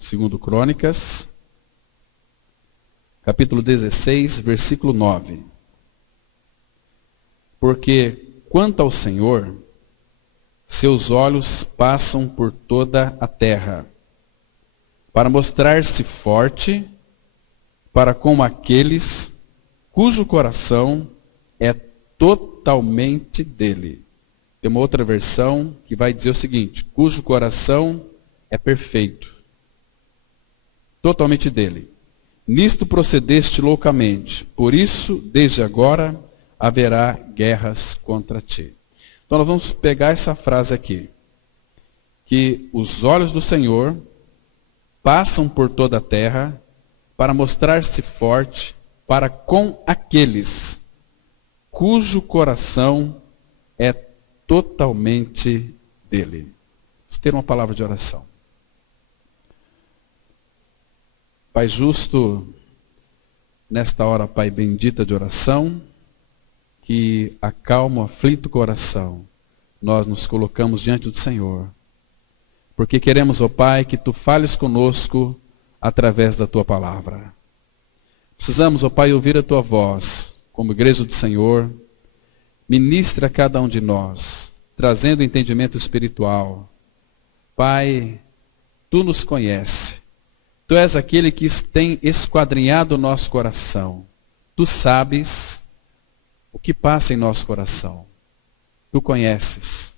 Segundo Crônicas, capítulo 16, versículo 9. Porque, quanto ao Senhor, seus olhos passam por toda a terra, para mostrar-se forte para com aqueles cujo coração é totalmente dele. Tem uma outra versão que vai dizer o seguinte: cujo coração é perfeito, totalmente dele. Nisto procedeste loucamente, por isso, desde agora, haverá guerras contra ti. Então nós vamos pegar essa frase aqui, que os olhos do Senhor passam por toda a terra para mostrar-se forte para com aqueles cujo coração é totalmente dele. Vamos ter uma palavra de oração. Pai justo, nesta hora, Pai bendita de oração, que acalma o aflito coração, nós nos colocamos diante do Senhor, porque queremos, ó Pai, que Tu fales conosco através da Tua palavra. Precisamos, ó Pai, ouvir a Tua voz, como igreja do Senhor. Ministra a cada um de nós, trazendo entendimento espiritual. Pai, Tu nos conheces. Tu és aquele que tem esquadrinhado o nosso coração. Tu sabes o que passa em nosso coração. Tu conheces.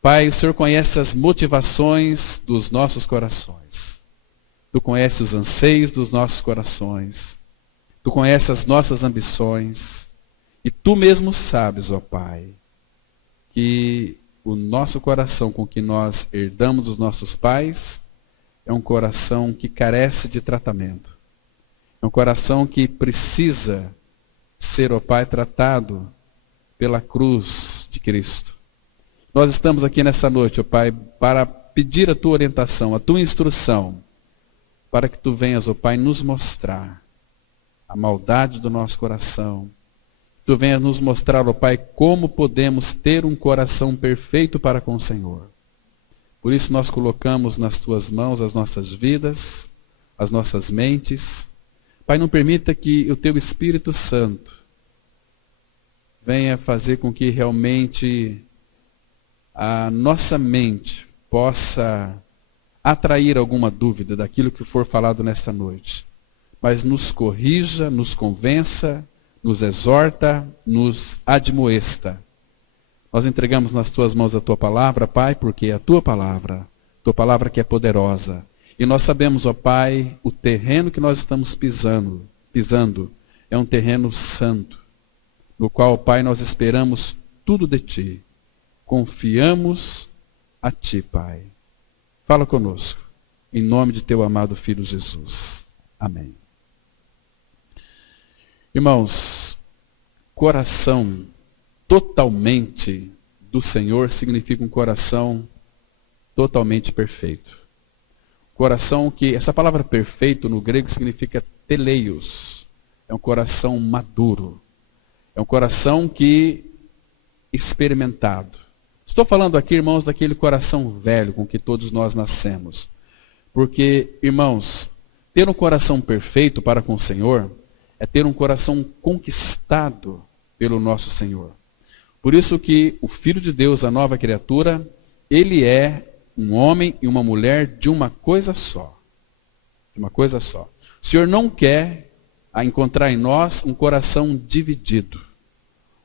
Pai, o Senhor conhece as motivações dos nossos corações. Tu conheces os anseios dos nossos corações. Tu conheces as nossas ambições. E Tu mesmo sabes, ó Pai, que o nosso coração com que nós herdamos dos nossos pais é um coração que carece de tratamento. É um coração que precisa ser, ó Pai, tratado pela cruz de Cristo. Nós estamos aqui nessa noite, ó Pai, para pedir a Tua orientação, a Tua instrução, para que Tu venhas, ó Pai, nos mostrar a maldade do nosso coração. Tu venhas nos mostrar, ó Pai, como podemos ter um coração perfeito para com o Senhor. Por isso nós colocamos nas Tuas mãos as nossas vidas, as nossas mentes. Pai, não permita que o Teu Espírito Santo venha fazer com que realmente a nossa mente possa atrair alguma dúvida daquilo que for falado nesta noite. Mas nos corrija, nos convença, nos exorta, nos admoesta. Nós entregamos nas Tuas mãos a Tua palavra, Pai, porque é a Tua palavra que é poderosa. E nós sabemos, ó Pai, o terreno que nós estamos pisando é um terreno santo, no qual, Pai, nós esperamos tudo de Ti. Confiamos a Ti, Pai. Fala conosco, em nome de Teu amado Filho Jesus. Amém. Irmãos, coração totalmente do Senhor significa um coração totalmente perfeito. Coração que, essa palavra perfeito no grego significa teleios. É um coração maduro. É um coração que experimentado. Estou falando aqui, irmãos, daquele coração velho com que todos nós nascemos. Porque, irmãos, ter um coração perfeito para com o Senhor é ter um coração conquistado pelo nosso Senhor. Por isso que o Filho de Deus, a nova criatura, ele é um homem e uma mulher de uma coisa só. De uma coisa só. O Senhor não quer encontrar em nós um coração dividido.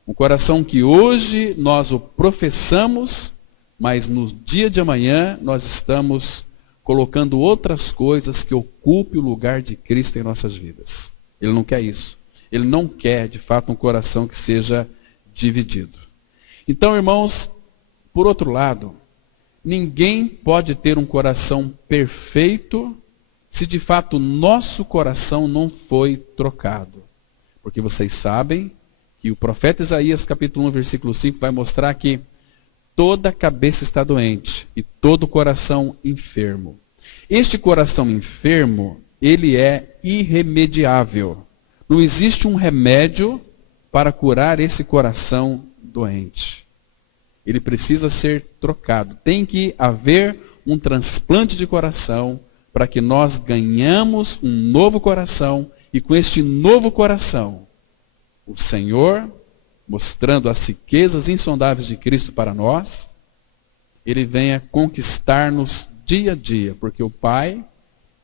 Um coração que hoje nós o professamos, mas no dia de amanhã nós estamos colocando outras coisas que ocupem o lugar de Cristo em nossas vidas. Ele não quer isso. Ele não quer, de fato, um coração que seja dividido. Então, irmãos, por outro lado, ninguém pode ter um coração perfeito se de fato o nosso coração não foi trocado. Porque vocês sabem que o profeta Isaías, capítulo 1, versículo 5, vai mostrar que toda cabeça está doente e todo coração enfermo. Este coração enfermo, ele é irremediável. Não existe um remédio para curar esse coração doente. Ele precisa ser trocado. Tem que haver um transplante de coração para que nós ganhamos um novo coração, e com este novo coração, o Senhor, mostrando as riquezas insondáveis de Cristo para nós, Ele venha conquistar-nos dia a dia, porque o Pai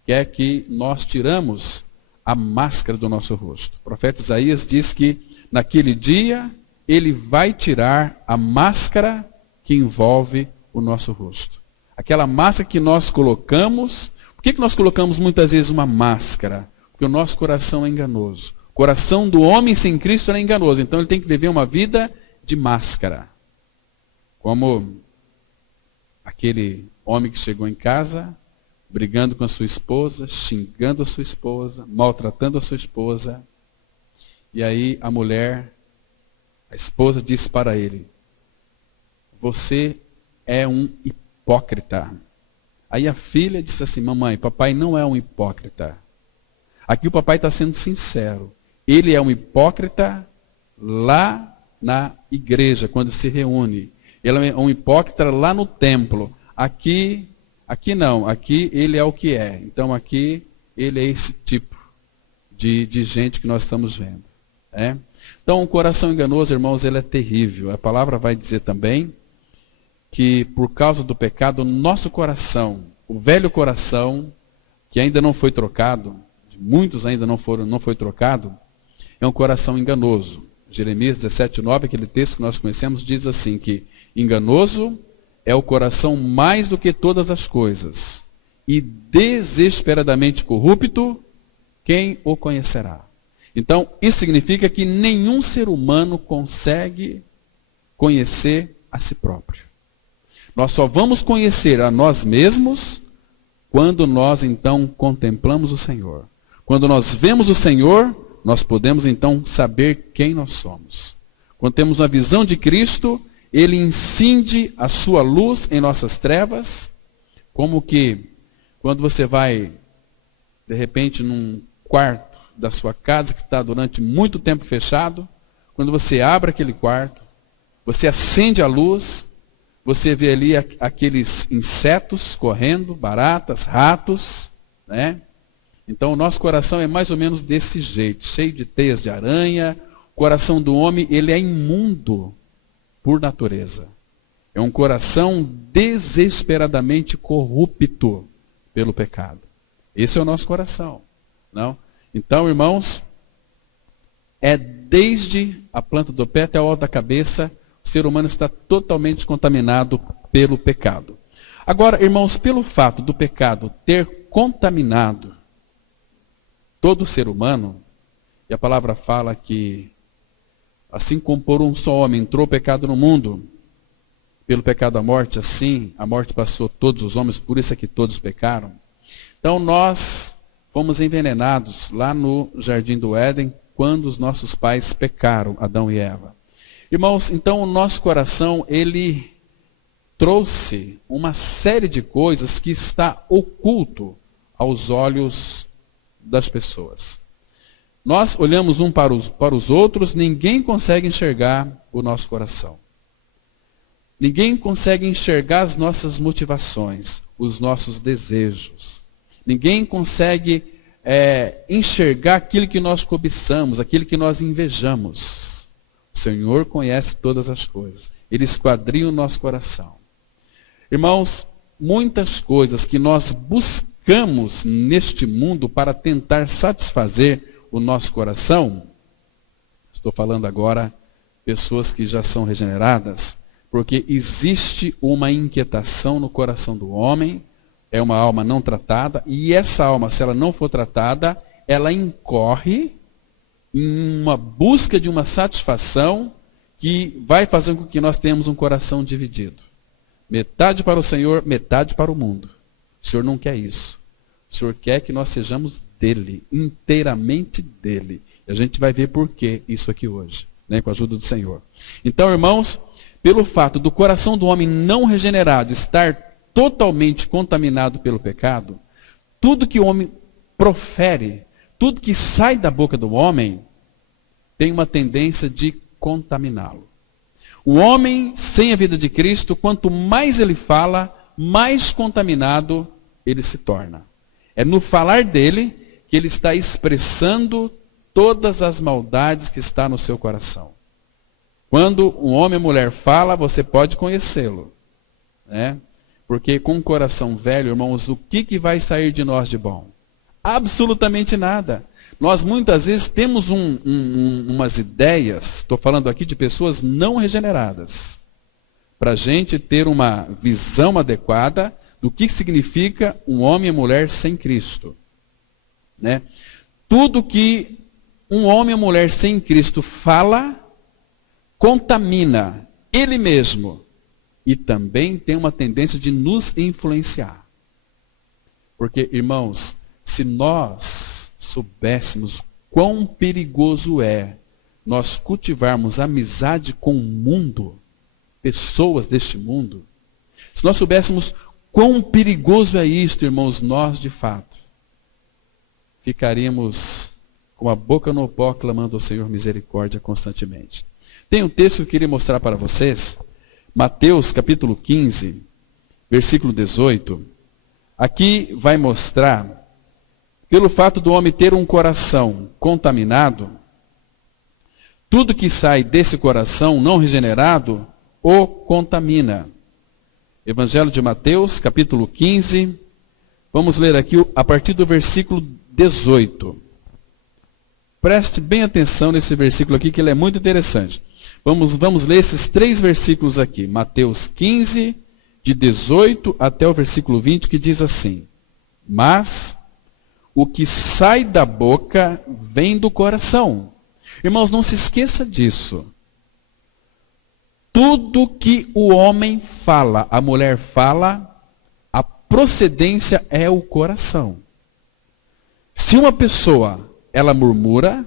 quer que nós tiramos a máscara do nosso rosto. O profeta Isaías diz que naquele dia Ele vai tirar a máscara que envolve o nosso rosto. Aquela máscara que nós colocamos. Por que nós colocamos muitas vezes uma máscara? Porque o nosso coração é enganoso. O coração do homem sem Cristo é enganoso. Então ele tem que viver uma vida de máscara. Como aquele homem que chegou em casa, brigando com a sua esposa, xingando a sua esposa, maltratando a sua esposa. E aí a mulher, a esposa, disse para ele: você é um hipócrita. Aí a filha disse assim: mamãe, papai não é um hipócrita. Aqui o papai está sendo sincero. Ele é um hipócrita lá na igreja, quando se reúne. Ele é um hipócrita lá no templo. Aqui não. Aqui ele é o que é. Então aqui ele é esse tipo de gente que nós estamos vendo. Então o coração enganoso, irmãos, ele é terrível. A palavra vai dizer também que por causa do pecado, nosso coração, o velho coração, que ainda não foi trocado, muitos ainda não foi trocado, é um coração enganoso. Jeremias 17:9, aquele texto que nós conhecemos, diz assim que enganoso é o coração mais do que todas as coisas, e desesperadamente corrupto, quem o conhecerá? Então, isso significa que nenhum ser humano consegue conhecer a si próprio. Nós só vamos conhecer a nós mesmos quando nós então contemplamos o Senhor. Quando nós vemos o Senhor, nós podemos então saber quem nós somos. Quando temos uma visão de Cristo, Ele incide a sua luz em nossas trevas, como que quando você vai, de repente, num quarto da sua casa que está durante muito tempo fechado, quando você abre aquele quarto, você acende a luz, você vê ali aqueles insetos correndo, baratas, ratos, né? Então o nosso coração é mais ou menos desse jeito, cheio de teias de aranha. O coração do homem, ele é imundo por natureza. É um coração desesperadamente corrupto pelo pecado. Esse é o nosso coração, não? Então, irmãos, é desde a planta do pé até o alto da cabeça, o ser humano está totalmente contaminado pelo pecado. Agora, irmãos, pelo fato do pecado ter contaminado todo ser humano, e a palavra fala que, assim como por um só homem entrou o pecado no mundo, pelo pecado a morte, assim a morte passou a todos os homens, por isso é que todos pecaram. Então nós fomos envenenados lá no Jardim do Éden, quando os nossos pais pecaram, Adão e Eva. Irmãos, então o nosso coração, ele trouxe uma série de coisas que está oculto aos olhos das pessoas. Nós olhamos um para os outros, ninguém consegue enxergar o nosso coração. Ninguém consegue enxergar as nossas motivações, os nossos desejos. Ninguém consegue enxergar aquilo que nós cobiçamos, aquilo que nós invejamos. O Senhor conhece todas as coisas. Ele esquadrinha o nosso coração. Irmãos, muitas coisas que nós buscamos neste mundo para tentar satisfazer o nosso coração, estou falando agora pessoas que já são regeneradas, porque existe uma inquietação no coração do homem, é uma alma não tratada, e essa alma, se ela não for tratada, ela incorre em uma busca de uma satisfação que vai fazer com que nós tenhamos um coração dividido. Metade para o Senhor, metade para o mundo. O Senhor não quer isso. O Senhor quer que nós sejamos dele, inteiramente dele. E a gente vai ver por que isso aqui hoje, né, com a ajuda do Senhor. Então, irmãos, pelo fato do coração do homem não regenerado estar totalmente contaminado pelo pecado, tudo que o homem profere, tudo que sai da boca do homem, tem uma tendência de contaminá-lo. O homem sem a vida de Cristo, quanto mais ele fala, mais contaminado ele se torna. É no falar dele que ele está expressando todas as maldades que está no seu coração. Quando um homem ou mulher fala, você pode conhecê-lo, né? Porque com o coração velho, irmãos, o que vai sair de nós de bom? Absolutamente nada. Nós muitas vezes temos umas ideias, estou falando aqui de pessoas não regeneradas, para a gente ter uma visão adequada do que significa um homem e mulher sem Cristo, né? Tudo que um homem e mulher sem Cristo fala, contamina ele mesmo e também tem uma tendência de nos influenciar. Porque, irmãos, se nós soubéssemos quão perigoso é nós cultivarmos amizade com o mundo, pessoas deste mundo, se nós soubéssemos quão perigoso é isto, irmãos, nós de fato ficaríamos com a boca no pó clamando ao Senhor misericórdia constantemente. Tem um texto que eu queria mostrar para vocês, Mateus capítulo 15, versículo 18. Aqui vai mostrar, pelo fato do homem ter um coração contaminado, tudo que sai desse coração não regenerado o contamina. Evangelho de Mateus, capítulo 15, vamos ler aqui a partir do versículo 18. Preste bem atenção nesse versículo aqui, que ele é muito interessante. Vamos ler esses 3 versículos aqui. Mateus 15, de 18 até o versículo 20, que diz assim: Mas o que sai da boca vem do coração. Irmãos, não se esqueça disso. Tudo que o homem fala, a mulher fala, a procedência é o coração. Se uma pessoa, ela murmura,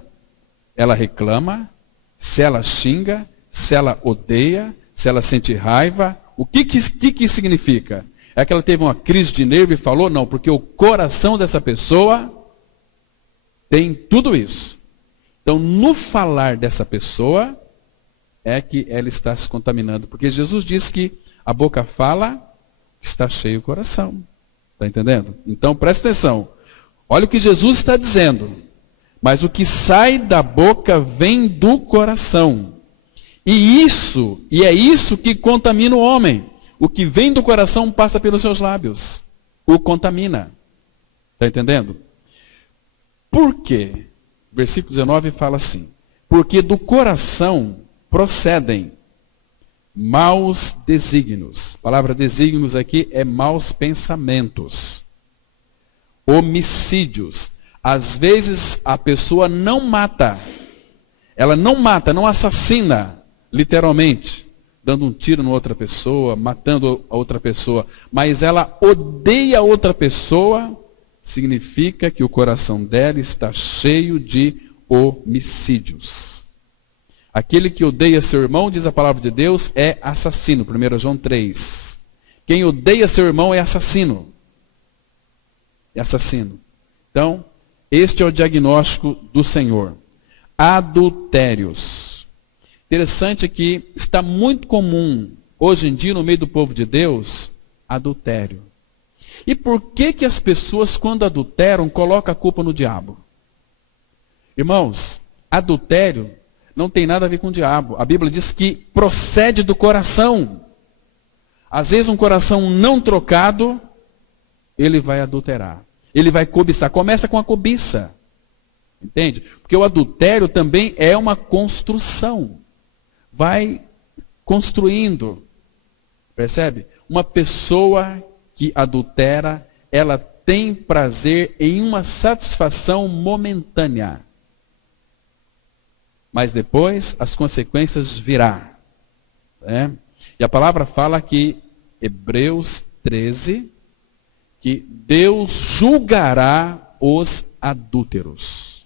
ela reclama, se ela xinga, se ela odeia, se ela sente raiva, o que significa? É que ela teve uma crise de nervo e falou? Não, porque o coração dessa pessoa tem tudo isso. Então, no falar dessa pessoa, é que ela está se contaminando. Porque Jesus disse que a boca fala, está cheio o coração. Está entendendo? Então, presta atenção. Olha o que Jesus está dizendo. Mas o que sai da boca vem do coração. E é isso que contamina o homem. O que vem do coração passa pelos seus lábios. O contamina. Está entendendo? Por quê? Versículo 19 fala assim: Porque do coração procedem maus desígnios. A palavra desígnios aqui é maus pensamentos. Homicídios. Às vezes a pessoa não mata. Ela não mata, não assassina, literalmente, dando um tiro na outra pessoa, matando a outra pessoa. Mas ela odeia a outra pessoa, significa que o coração dela está cheio de homicídios. Aquele que odeia seu irmão, diz a palavra de Deus, é assassino. 1 João 3. Quem odeia seu irmão é assassino. É assassino. Então, este é o diagnóstico do Senhor. Adultérios. Interessante que está muito comum, hoje em dia, no meio do povo de Deus, adultério. E por que as pessoas, quando adulteram, colocam a culpa no diabo? Irmãos, adultério não tem nada a ver com o diabo. A Bíblia diz que procede do coração. Às vezes um coração não trocado, ele vai adulterar. Ele vai cobiçar. Começa com a cobiça. Entende? Porque o adultério também é uma construção. Vai construindo. Percebe? Uma pessoa que adultera, ela tem prazer em uma satisfação momentânea. Mas depois as consequências virão. Né? E a palavra fala que, Hebreus 13, que Deus julgará os adúlteros.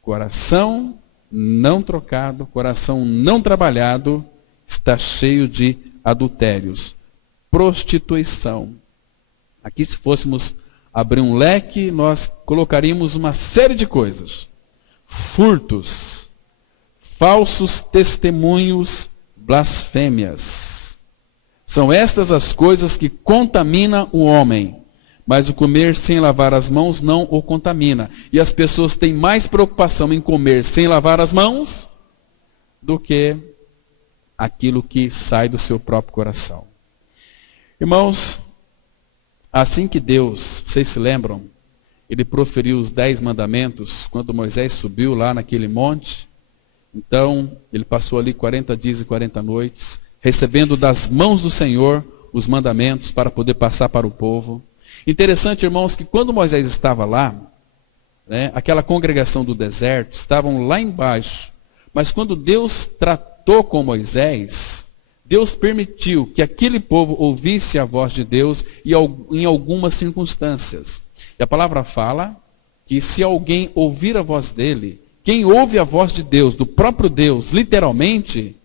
Coração não trocado, coração não trabalhado, está cheio de adultérios. Prostituição. Aqui, se fôssemos abrir um leque, nós colocaríamos uma série de coisas. Furtos, falsos testemunhos, blasfêmias. São estas as coisas que contaminam o homem. mas o comer sem lavar as mãos não o contamina. E as pessoas têm mais preocupação em comer sem lavar as mãos do que aquilo que sai do seu próprio coração. Irmãos, assim que Deus, vocês se lembram, ele proferiu os 10 mandamentos quando Moisés subiu lá naquele monte. Então, ele passou ali 40 dias e 40 noites, recebendo das mãos do Senhor os mandamentos para poder passar para o povo. Interessante, irmãos, que quando Moisés estava lá, né, aquela congregação do deserto, estavam lá embaixo. Mas quando Deus tratou com Moisés, Deus permitiu que aquele povo ouvisse a voz de Deus em algumas circunstâncias. E a palavra fala que se alguém ouvir a voz dele, quem ouve a voz de Deus, do próprio Deus, literalmente,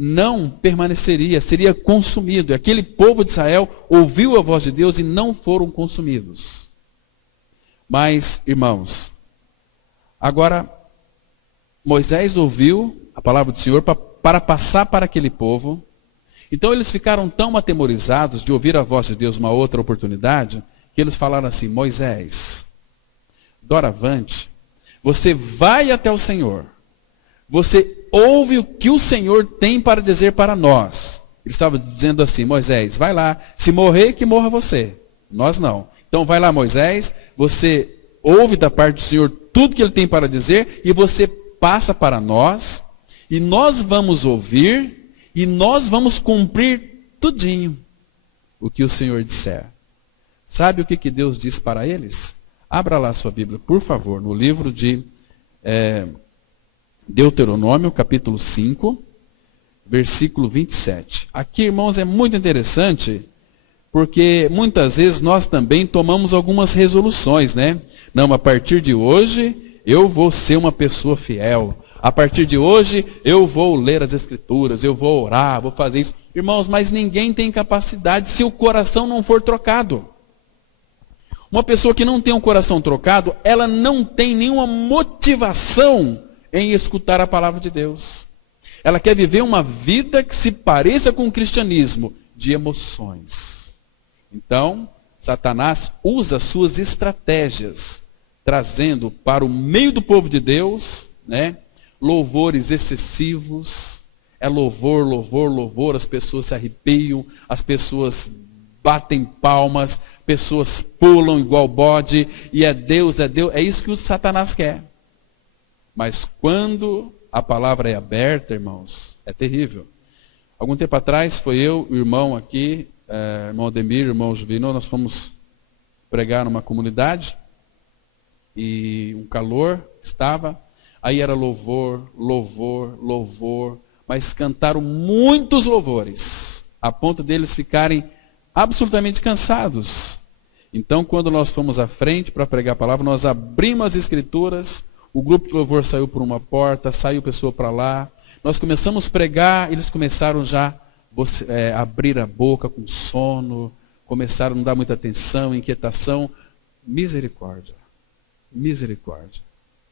não permaneceria, seria consumido. E aquele povo de Israel ouviu a voz de Deus e não foram consumidos. Mas, irmãos, agora Moisés ouviu a palavra do Senhor para passar para aquele povo. Então eles ficaram tão atemorizados de ouvir a voz de Deus uma outra oportunidade, que eles falaram assim: Moisés, doravante, você vai até o Senhor, você ouve o que o Senhor tem para dizer para nós. Ele estava dizendo assim: Moisés, vai lá, se morrer, que morra você, nós não. Então vai lá, Moisés, você ouve da parte do Senhor tudo que Ele tem para dizer, e você passa para nós, e nós vamos ouvir, e nós vamos cumprir tudinho o que o Senhor disser. Sabe o que Deus diz para eles? Abra lá a sua Bíblia, por favor, no livro de Deuteronômio, capítulo 5, versículo 27. Aqui, irmãos, é muito interessante, porque muitas vezes nós também tomamos algumas resoluções, né? Não, a partir de hoje eu vou ser uma pessoa fiel. A partir de hoje eu vou ler as Escrituras, eu vou orar, vou fazer isso. Irmãos, mas ninguém tem capacidade se o coração não for trocado. Uma pessoa que não tem um coração trocado, ela não tem nenhuma motivação em escutar a palavra de Deus. Ela quer viver uma vida que se pareça com o cristianismo, de emoções. Então, Satanás usa suas estratégias, trazendo para o meio do povo de Deus, né, louvores excessivos. É louvor, louvor, louvor, as pessoas se arrepiam, as pessoas batem palmas, pessoas pulam igual bode, e é Deus, é isso que o Satanás quer. Mas quando a palavra é aberta, irmãos, é terrível. Algum tempo atrás, foi eu, o irmão aqui, irmão Ademir, irmão Juvino, nós fomos pregar numa comunidade, e um calor estava, aí era louvor, louvor, louvor, mas cantaram muitos louvores, a ponto deles ficarem absolutamente cansados. Então, quando nós fomos à frente para pregar a palavra, nós abrimos as Escrituras, o grupo de louvor saiu por uma porta, saiu pessoa para lá, nós começamos a pregar, eles começaram já a abrir a boca com sono, começaram a não dar muita atenção, inquietação. Misericórdia, misericórdia,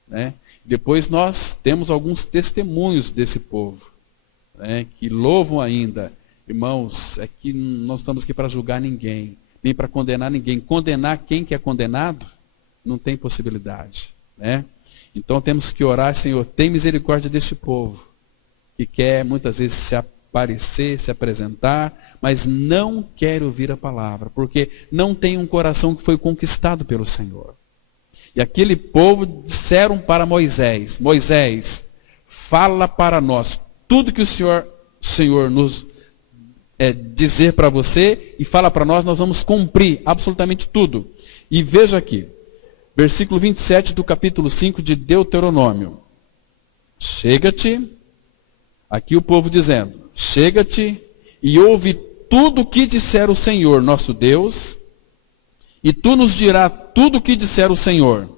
né? Depois nós temos alguns testemunhos desse povo, né, que louvam ainda. Irmãos, é que nós estamos aqui para julgar ninguém, nem para condenar ninguém. Condenar quem que é condenado, não tem possibilidade, né? Então temos que orar: Senhor, tem misericórdia deste povo, que quer muitas vezes se aparecer, se apresentar, mas não quer ouvir a palavra, porque não tem um coração que foi conquistado pelo Senhor. E aquele povo disseram para Moisés: Moisés, fala para nós tudo que o Senhor nos dizer para você, e fala para nós, nós vamos cumprir absolutamente tudo. E veja aqui, versículo 27 do capítulo 5 de Deuteronômio. Chega-te, aqui o povo dizendo, chega-te e ouve tudo o que disser o Senhor, nosso Deus, e tu nos dirás tudo o que disser o Senhor,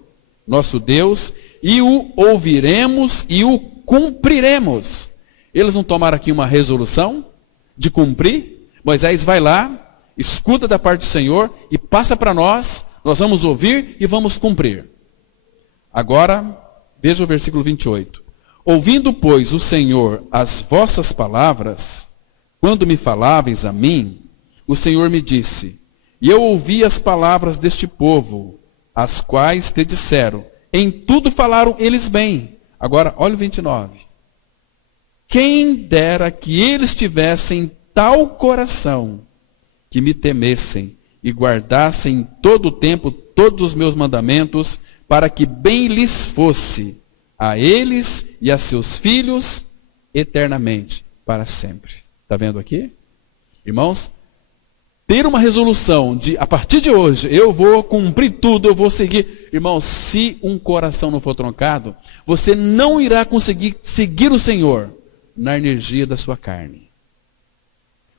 nosso Deus, e o ouviremos e o cumpriremos. Eles não tomaram aqui uma resolução de cumprir? Moisés vai lá, escuta da parte do Senhor e passa para nós, nós vamos ouvir e vamos cumprir. Agora, veja o versículo 28. Ouvindo, pois, o Senhor as vossas palavras, quando me faláveis a mim, o Senhor me disse: E eu ouvi as palavras deste povo, as quais te disseram. Em tudo falaram eles bem. Agora, olha o 29. Quem dera que eles tivessem tal coração, que me temessem e guardassem todo o tempo todos os meus mandamentos, para que bem lhes fosse a eles e a seus filhos eternamente, para sempre. Está vendo aqui? Irmãos, ter uma resolução de, a partir de hoje, eu vou cumprir tudo, eu vou seguir. Irmãos, se um coração não for trocado, você não irá conseguir seguir o Senhor na energia da sua carne.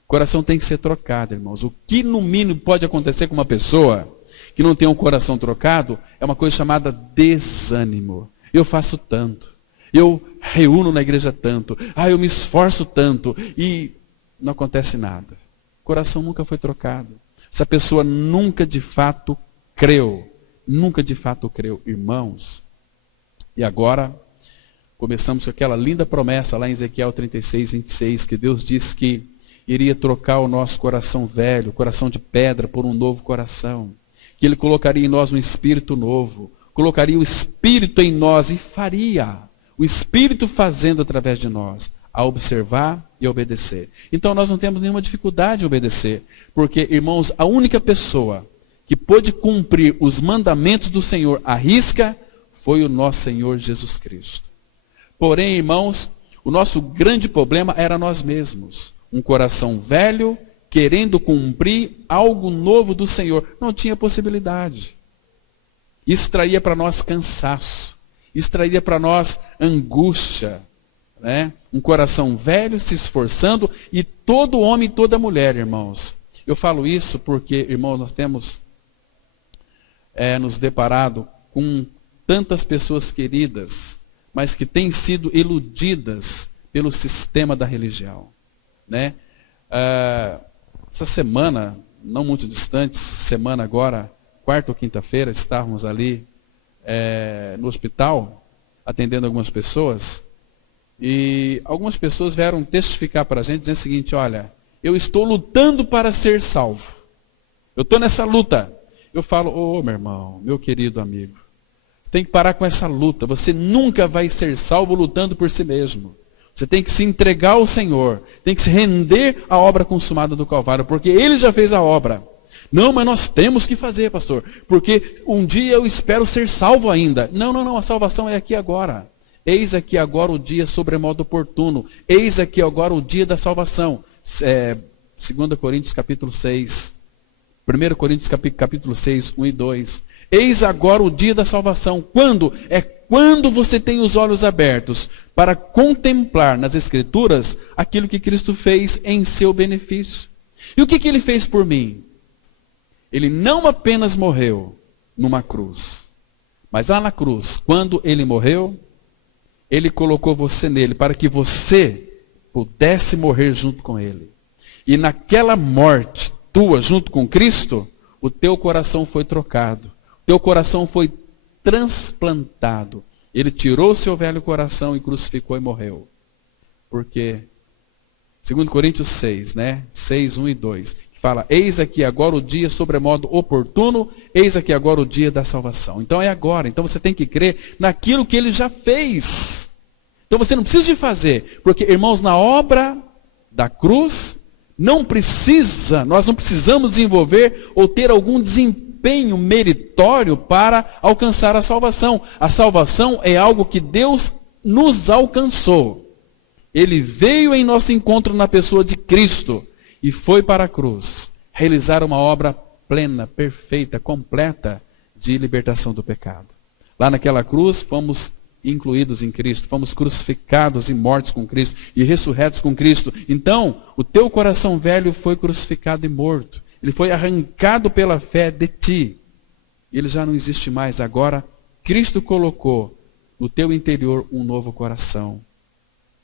O coração tem que ser trocado, irmãos. O que no mínimo pode acontecer com uma pessoa que não tem um coração trocado é uma coisa chamada desânimo. Eu faço tanto, eu reúno na igreja tanto, eu me esforço tanto e não acontece nada. O coração nunca foi trocado. Essa pessoa nunca de fato creu. Nunca de fato creu, irmãos. E agora, começamos com aquela linda promessa lá em Ezequiel 36, 26, que Deus disse que iria trocar o nosso coração velho, coração de pedra, por um novo coração. Que Ele colocaria em nós um espírito novo. Colocaria o espírito em nós e faria. O espírito fazendo através de nós. A observar e obedecer. Então nós não temos nenhuma dificuldade em obedecer. Porque, irmãos, a única pessoa que pôde cumprir os mandamentos do Senhor à risca foi o nosso Senhor Jesus Cristo. Porém, irmãos, o nosso grande problema era nós mesmos. Um coração velho, querendo cumprir algo novo do Senhor. Não tinha possibilidade. Isso traria para nós cansaço. Isso traria para nós angústia. Né? Um coração velho se esforçando, e todo homem e toda mulher, irmãos. Eu falo isso porque, irmãos, nós temos nos deparado com tantas pessoas queridas, mas que têm sido iludidas pelo sistema da religião. Né? Essa semana, não muito distante, semana agora, quarta ou quinta-feira, estávamos ali no hospital, atendendo algumas pessoas, e algumas pessoas vieram testificar para a gente, dizendo o seguinte: olha, eu estou lutando para ser salvo. Eu estou nessa luta. Eu falo, meu irmão, meu querido amigo, você tem que parar com essa luta. Você nunca vai ser salvo lutando por si mesmo. Você tem que se entregar ao Senhor. Tem que se render à obra consumada do Calvário, porque Ele já fez a obra. Não, mas nós temos que fazer, pastor, porque um dia eu espero ser salvo ainda. Não, a salvação é aqui agora. Eis aqui agora o dia sobremodo oportuno. Eis aqui agora o dia da salvação. 2 Coríntios capítulo 6. 1 Coríntios capítulo 6, 1 e 2. Eis agora o dia da salvação. Quando? É quando você tem os olhos abertos para contemplar nas Escrituras aquilo que Cristo fez em seu benefício. E o que Ele fez por mim? Ele não apenas morreu numa cruz, mas lá na cruz, quando Ele morreu, Ele colocou você nele para que você pudesse morrer junto com Ele. E naquela morte tua junto com Cristo, o teu coração foi trocado. O teu coração foi transplantado. Ele tirou o seu velho coração e crucificou e morreu. Porque, 2 Coríntios 6, 6, 1 e 2, que fala, eis aqui agora o dia sobremodo oportuno, eis aqui agora o dia da salvação. Então é agora. Então você tem que crer naquilo que Ele já fez. Então você não precisa de fazer. Porque, irmãos, na obra da cruz, nós não precisamos desenvolver ou ter algum desempenho meritório para alcançar a salvação. A salvação é algo que Deus nos alcançou. Ele veio em nosso encontro na pessoa de Cristo e foi para a cruz realizar uma obra plena, perfeita, completa de libertação do pecado. Lá naquela cruz fomos incluídos em Cristo, fomos crucificados e mortos com Cristo e ressurretos com Cristo. Então, o teu coração velho foi crucificado e morto. Ele foi arrancado pela fé de ti. Ele já não existe mais. Agora, Cristo colocou no teu interior um novo coração,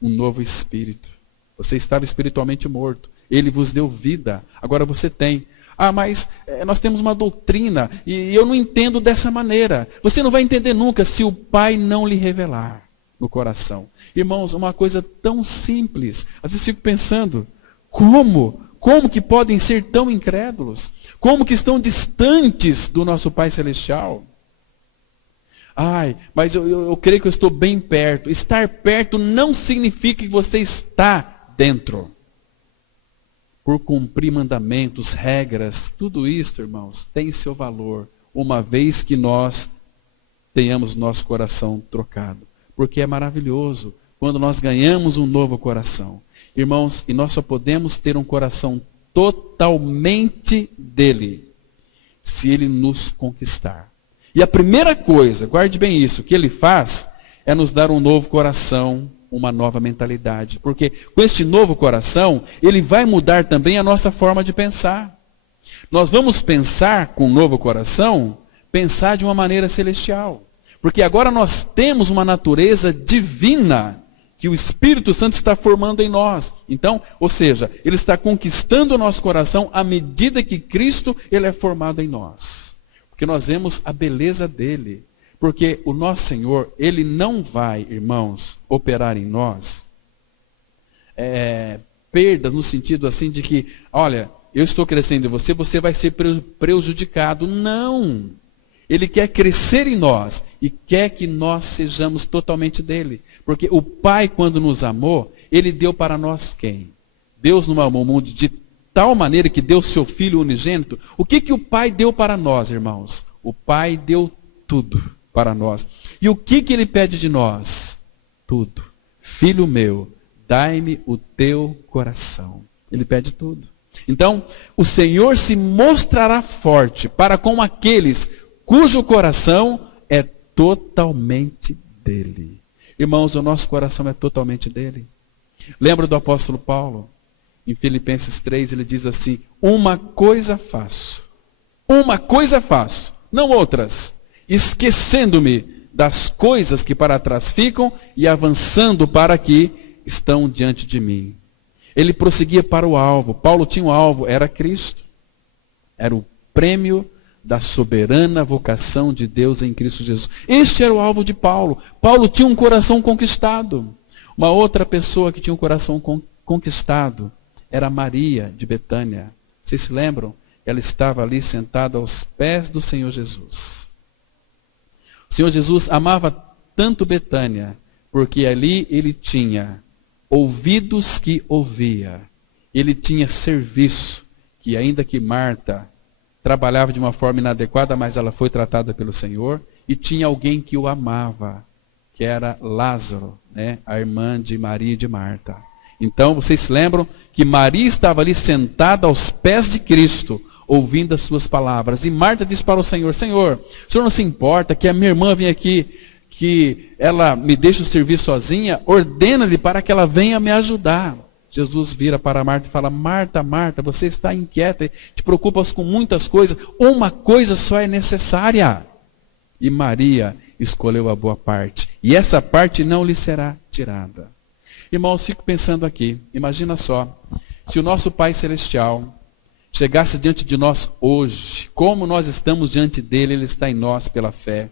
um novo espírito. Você estava espiritualmente morto. Ele vos deu vida. Agora você tem. Mas nós temos uma doutrina e eu não entendo dessa maneira. Você não vai entender nunca se o Pai não lhe revelar no coração. Irmãos, uma coisa tão simples. Às vezes eu fico pensando, como Como que podem ser tão incrédulos? Como que estão distantes do nosso Pai Celestial? Ai, mas eu creio que eu estou bem perto. Estar perto não significa que você está dentro. Por cumprir mandamentos, regras, tudo isso, irmãos, tem seu valor, uma vez que nós tenhamos nosso coração trocado. Porque é maravilhoso quando nós ganhamos um novo coração. Irmãos, e nós só podemos ter um coração totalmente dele, se ele nos conquistar. E a primeira coisa, guarde bem isso, que ele faz é nos dar um novo coração, uma nova mentalidade. Porque com este novo coração, ele vai mudar também a nossa forma de pensar. Nós vamos pensar com um novo coração, pensar de uma maneira celestial. Porque agora nós temos uma natureza divina que o Espírito Santo está formando em nós. Então, ou seja, ele está conquistando o nosso coração à medida que Cristo ele é formado em nós. Porque nós vemos a beleza dele. Porque o nosso Senhor, ele não vai, irmãos, operar em nós perdas no sentido assim de que, olha, eu estou crescendo em você, você vai ser prejudicado. Não! Ele quer crescer em nós e quer que nós sejamos totalmente dele. Porque o Pai, quando nos amou, ele deu para nós quem? Deus não amou o mundo de tal maneira que deu seu Filho unigênito. O que o Pai deu para nós, irmãos? O Pai deu tudo para nós. E o que ele pede de nós? Tudo. Filho meu, dai-me o teu coração. Ele pede tudo. Então, o Senhor se mostrará forte para com aqueles cujo coração é totalmente dele. Irmãos, o nosso coração é totalmente dele. Lembra do apóstolo Paulo? Em Filipenses 3 ele diz assim: uma coisa faço, não outras, esquecendo-me das coisas que para trás ficam e avançando para que estão diante de mim. Ele prosseguia para o alvo. Paulo tinha um alvo, era Cristo. Era o prêmio da soberana vocação de Deus em Cristo Jesus. Este era o alvo de Paulo. Paulo tinha um coração conquistado. Uma outra pessoa que tinha um coração conquistado era Maria de Betânia. Vocês se lembram? Ela estava ali sentada aos pés do Senhor Jesus. O Senhor Jesus amava tanto Betânia, porque ali ele tinha ouvidos que ouvia. Ele tinha serviço, que ainda que Marta trabalhava de uma forma inadequada, mas ela foi tratada pelo Senhor, e tinha alguém que o amava, que era Lázaro, né? A irmã de Maria e de Marta. Então, vocês se lembram que Maria estava ali sentada aos pés de Cristo, ouvindo as suas palavras. E Marta disse para o Senhor: Senhor, o Senhor não se importa que a minha irmã venha aqui, que ela me deixe o serviço sozinha? Ordena-lhe para que ela venha me ajudar. Jesus vira para Marta e fala: Marta, Marta, você está inquieta, te preocupas com muitas coisas, uma coisa só é necessária. E Maria escolheu a boa parte, e essa parte não lhe será tirada. Irmãos, fico pensando aqui, imagina só, se o nosso Pai Celestial chegasse diante de nós hoje, como nós estamos diante dele, ele está em nós pela fé.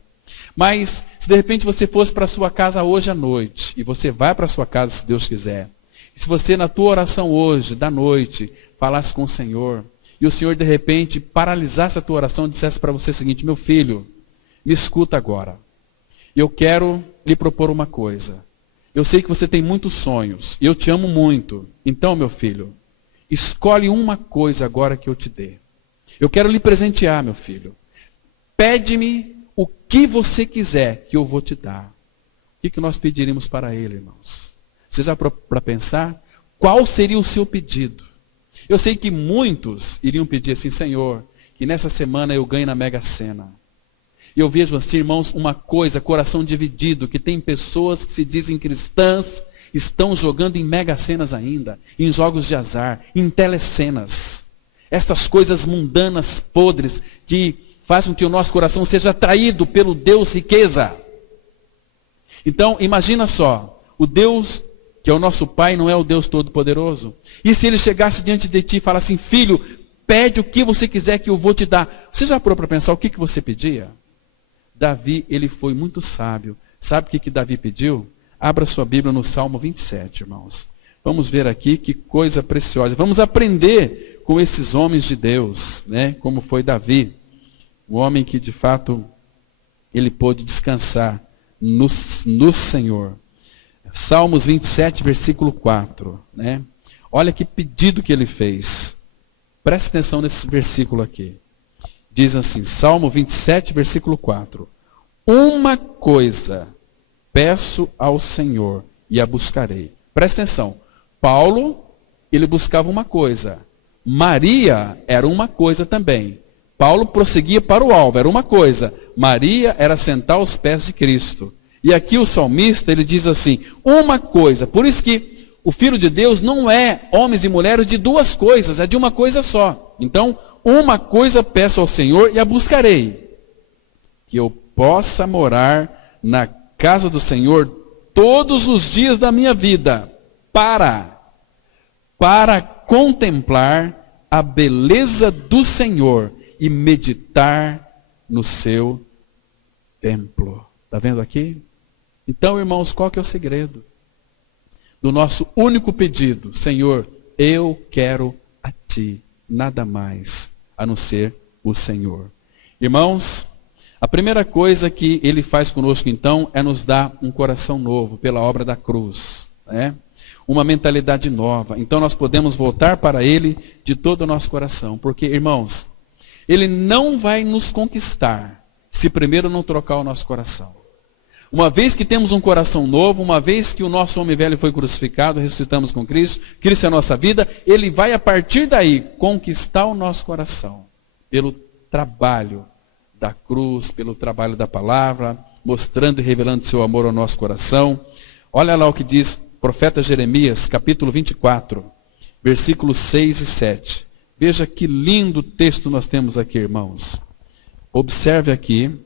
Mas, se de repente você fosse para a sua casa hoje à noite, e você vai para a sua casa se Deus quiser, e se você na tua oração hoje, da noite, falasse com o Senhor, e o Senhor de repente paralisasse a tua oração e dissesse para você o seguinte: meu filho, me escuta agora, eu quero lhe propor uma coisa. Eu sei que você tem muitos sonhos, e eu te amo muito. Então, meu filho, escolhe uma coisa agora que eu te dê. Eu quero lhe presentear, meu filho. Pede-me o que você quiser, que eu vou te dar. O que nós pediríamos para ele, irmãos? Você já para pensar? Qual seria o seu pedido? Eu sei que muitos iriam pedir assim: Senhor, que nessa semana eu ganhe na Mega Sena. E eu vejo assim, irmãos, uma coisa, coração dividido, que tem pessoas que se dizem cristãs, estão jogando em mega cenas ainda, em jogos de azar, em telecenas. Essas coisas mundanas, podres, que fazem com que o nosso coração seja atraído pelo Deus riqueza. Então, imagina só, o Deus que é o nosso Pai não é o Deus Todo-Poderoso? E se ele chegasse diante de ti e falasse assim: filho, pede o que você quiser que eu vou te dar. Você já parou para pensar o que você pedia? Davi, ele foi muito sábio. Sabe o que Davi pediu? Abra sua Bíblia no Salmo 27, irmãos. Vamos ver aqui que coisa preciosa. Vamos aprender com esses homens de Deus, né? Como foi Davi, um homem que de fato ele pôde descansar no Senhor. Salmos 27, versículo 4, né? Olha que pedido que ele fez. Preste atenção nesse versículo aqui. Diz assim, Salmo 27, versículo 4. Uma coisa peço ao Senhor e a buscarei. Preste atenção. Paulo, ele buscava uma coisa. Maria era uma coisa também. Paulo prosseguia para o alvo, era uma coisa. Maria era sentar aos pés de Cristo. E aqui o salmista, ele diz assim, uma coisa. Por isso que o Filho de Deus não é homens e mulheres de duas coisas, é de uma coisa só. Então, uma coisa peço ao Senhor e a buscarei. Que eu possa morar na casa do Senhor todos os dias da minha vida. Para contemplar a beleza do Senhor e meditar no seu templo. Está vendo aqui? Então, irmãos, qual que é o segredo do nosso único pedido? Senhor, eu quero a Ti, nada mais a não ser o Senhor. Irmãos, a primeira coisa que Ele faz conosco então é nos dar um coração novo pela obra da cruz, né? Uma mentalidade nova. Então nós podemos voltar para Ele de todo o nosso coração. Porque, irmãos, Ele não vai nos conquistar se primeiro não trocar o nosso coração. Uma vez que temos um coração novo, uma vez que o nosso homem velho foi crucificado, ressuscitamos com Cristo, Cristo é a nossa vida, Ele vai a partir daí conquistar o nosso coração. Pelo trabalho da cruz, pelo trabalho da palavra, mostrando e revelando seu amor ao nosso coração. Olha lá o que diz profeta Jeremias, capítulo 24, versículos 6 e 7. Veja que lindo texto nós temos aqui, irmãos. Observe aqui,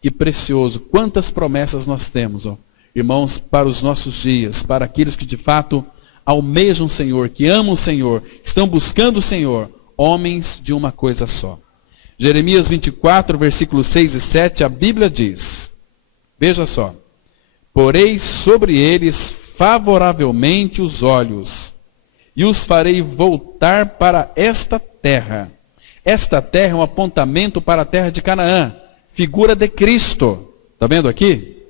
que precioso, quantas promessas nós temos, ó, irmãos, para os nossos dias, para aqueles que de fato almejam o Senhor, que amam o Senhor, que estão buscando o Senhor, homens de uma coisa só. Jeremias 24, versículos 6 e 7, a Bíblia diz, veja só, porei sobre eles favoravelmente os olhos, e os farei voltar para esta terra. Esta terra é um apontamento para a terra de Canaã, figura de Cristo. Está vendo aqui?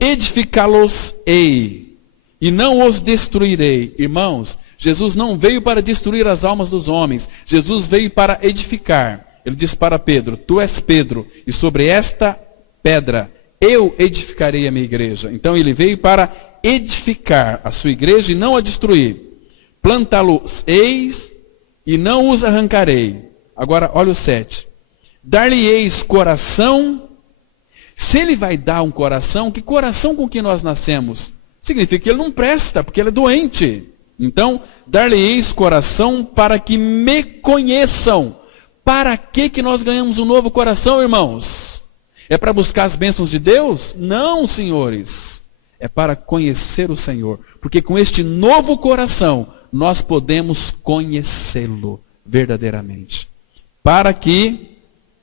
Edificá-los-ei, e não os destruirei. Irmãos, Jesus não veio para destruir as almas dos homens, Jesus veio para edificar. Ele diz para Pedro, tu és Pedro, e sobre esta pedra eu edificarei a minha igreja. Então ele veio para edificar a sua igreja e não a destruir. Plantá-los-eis e não os arrancarei. Agora, olha o 7. Dar-lhe-eis coração. Se ele vai dar um coração, que coração com que nós nascemos? Significa que ele não presta, porque ele é doente. Então, dar-lhe-eis coração para que me conheçam. Para que nós ganhamos um novo coração, irmãos? É para buscar as bênçãos de Deus? Não, senhores. É para conhecer o Senhor. Porque com este novo coração, nós podemos conhecê-lo verdadeiramente. Para que